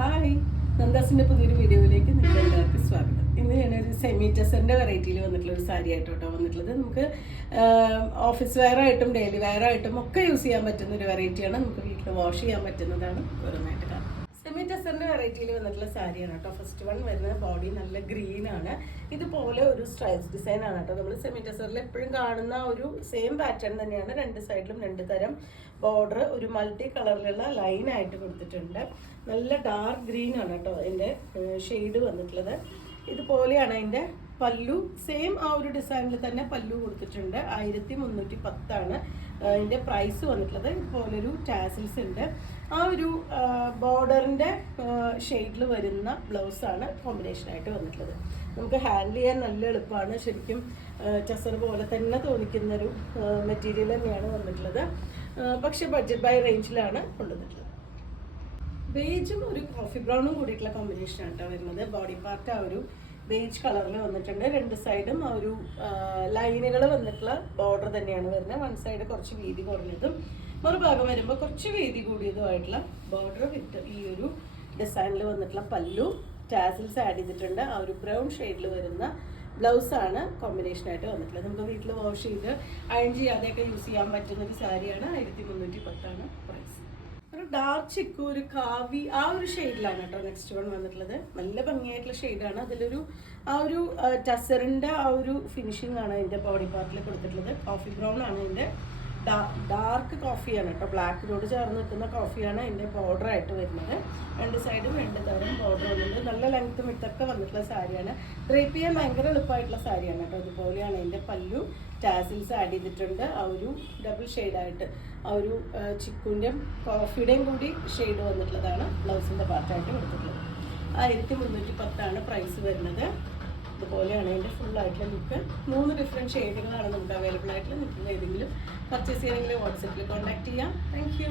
Hi, നന്ദാസിൻ്റെ പുതിയൊരു വീഡിയോയിലേക്ക് നിങ്ങൾക്ക് എല്ലാവർക്കും സ്വാഗതം. ഇന്ന് ഞാനൊരു സെമി ടെസറിൻ്റെ വെറൈറ്റിയിൽ വന്നിട്ടുള്ള ഒരു സാരി ആയിട്ടോട്ടോ വന്നിട്ടുള്ളത്. നമുക്ക് ഓഫീസ് വെയർ ആയിട്ടും ഡെയിലി വെയർ ആയിട്ടും ഒക്കെ യൂസ് ചെയ്യാൻ പറ്റുന്ന ഒരു വെറൈറ്റിയാണ്. നമുക്ക് വീട്ടിൽ വാഷ് ചെയ്യാൻ പറ്റുന്നതാണ്. ഓരോന്നായിട്ട് കാണാം. സെമി ടെസറിൻ്റെ വെറൈറ്റിയിൽ വന്നിട്ടുള്ള സാരിയാണ് കേട്ടോ. ഫസ്റ്റ് വൺ വരുന്ന ബോഡി നല്ല ഗ്രീൻ ആണ്. ഇതുപോലെ ഒരു സ്ട്രൈപ്സ് ഡിസൈൻ ആണ് കേട്ടോ. നമ്മൾ സെമി ടെസറിൽ എപ്പോഴും കാണുന്ന ഒരു സെയിം പാറ്റേൺ തന്നെയാണ്. രണ്ട് സൈഡിലും രണ്ട് തരം ബോർഡർ ഒരു മൾട്ടി കളറിലുള്ള ലൈൻ ആയിട്ട് കൊടുത്തിട്ടുണ്ട്. നല്ല ഡാർക്ക് ഗ്രീൻ ആണ് കേട്ടോ അതിൻ്റെ ഷെയ്ഡ് വന്നിട്ടുള്ളത്. ഇതുപോലെയാണ് അതിൻ്റെ പല്ലു. സെയിം ആ ഒരു ഡിസൈനിൽ തന്നെ പല്ലു കൊടുത്തിട്ടുണ്ട്. 1310 അതിൻ്റെ പ്രൈസ് വന്നിട്ടുള്ളത്. ഇതുപോലൊരു ടാസിൽസ് ഉണ്ട്. ആ ഒരു ബോർഡറിൻ്റെ ഷെയ്ഡിൽ വരുന്ന ബ്ലൗസാണ് കോമ്പിനേഷനായിട്ട് വന്നിട്ടുള്ളത്. നമുക്ക് ഹാൻഡിൽ ചെയ്യാൻ നല്ല എളുപ്പമാണ്. ശരിക്കും ടെസർ പോലെ തന്നെ തോന്നിക്കുന്നൊരു മെറ്റീരിയൽ തന്നെയാണ് വന്നിട്ടുള്ളത്. പക്ഷെ ബഡ്ജറ്റ് ബൈ റേഞ്ചിലാണ് കൊണ്ടുവന്നിട്ടുള്ളത്. ബേജും ഒരു കോഫി ബ്രൗണും കൂടിയിട്ടുള്ള കോമ്പിനേഷനാണ് കേട്ടോ വരുന്നത്. ബോഡി പാർട്ട് ആ ഒരു ബേജ് കളറിൽ വന്നിട്ടുണ്ട്. രണ്ട് സൈഡും ആ ഒരു ലൈനുകൾ വന്നിട്ടുള്ള ബോർഡർ തന്നെയാണ് വരുന്നത്. വൺ സൈഡ് കുറച്ച് വീതി കുറഞ്ഞതും മറുഭാഗം വരുമ്പോൾ കുറച്ച് വീതി കൂടിയതുമായിട്ടുള്ള ബോർഡർ വിത്ത് ഈ ഒരു ഡിസൈനിൽ വന്നിട്ടുള്ള പല്ലു ടാസിൽസ് ആഡ് ചെയ്തിട്ടുണ്ട്. ആ ഒരു ബ്രൗൺ ഷെയ്ഡിൽ വരുന്ന ബ്ലൗസാണ് കോമ്പിനേഷനായിട്ട് വന്നിട്ടുള്ളത്. നമുക്ക് വീട്ടിൽ വാഷ് ചെയ്ത് അയൺ ചെയ്യാതെയൊക്കെ യൂസ് ചെയ്യാൻ പറ്റുന്ന ഒരു സാരിയാണ്. 1310 പ്രൈസ്. ഒരു ഡാർക്ക് ചിക്കു ഒരു കാവി ആ ഒരു ഷെയ്ഡിലാണ് കേട്ടോ നെക്സ്റ്റ് വൺ വന്നിട്ടുള്ളത്. നല്ല ഭംഗിയായിട്ടുള്ള ഷെയ്ഡാണ്. അതിലൊരു ആ ഒരു ടസറിൻ്റെ ആ ഒരു ഫിനിഷിംഗ് ആണ് അതിൻ്റെ ബോഡി പാർട്ടിൽ കൊടുത്തിട്ടുള്ളത്. കോഫി ബ്രൗൺ ആണ് അതിൻ്റെ ഡാർക്ക് കോഫിയാണ് കേട്ടോ. ബ്ലാക്കിനോട് ചേർന്ന് നിൽക്കുന്ന കോഫിയാണ് അതിൻ്റെ ബോർഡർ ആയിട്ട് വരുന്നത്. രണ്ട് സൈഡും രണ്ട് തരം ബോർഡർ വന്നിട്ടുണ്ട്. നല്ല ലെങ്ത്തും വിട്ടൊക്കെ വന്നിട്ടുള്ള സാരിയാണ്. ഡ്രേപ്പ് ചെയ്യാൻ ഭയങ്കര എളുപ്പമായിട്ടുള്ള സാരിയാണ് കേട്ടോ. അതുപോലെയാണ് അതിൻ്റെ പല്ലു ടാസിൽസ് ആഡ് ചെയ്തിട്ടുണ്ട്. ആ ഒരു ഡബിൾ ഷെയ്ഡായിട്ട് ആ ഒരു ചിക്കുൻ്റെയും കോഫിയുടെയും കൂടി ഷെയ്ഡ് വന്നിട്ടുള്ളതാണ് ബ്ലൗസിൻ്റെ പാർട്ടായിട്ട് കൊടുത്തിട്ടുള്ളത്. 1310 പ്രൈസ് വരുന്നത്. ഇതുപോലെയാണ് അതിൻ്റെ ഫുള്ളായിട്ടുള്ള ലുക്ക്. 3 ഡിഫറെൻറ്റ് ഷെയ്ഡുകളാണ് നമുക്ക് അവൈലബിൾ ആയിട്ടുള്ളത്. നിങ്ങൾക്ക് ഏതെങ്കിലും പർച്ചേസ് ചെയ്യണമെങ്കിൽ വാട്സപ്പിൽ കോൺടാക്ട് ചെയ്യാം. Thank you.